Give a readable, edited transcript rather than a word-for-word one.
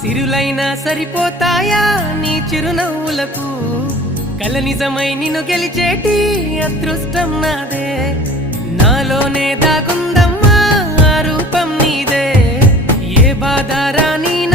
సిరులైనా సరిపోతాయా నీ చిరునవ్వులకు కల నిజమై నిన్ను గెలిచేటి అదృష్టం నాదే నాలోనే దాగుందమ్మా ఆ రూపం నీదే ఏ బాధ రాని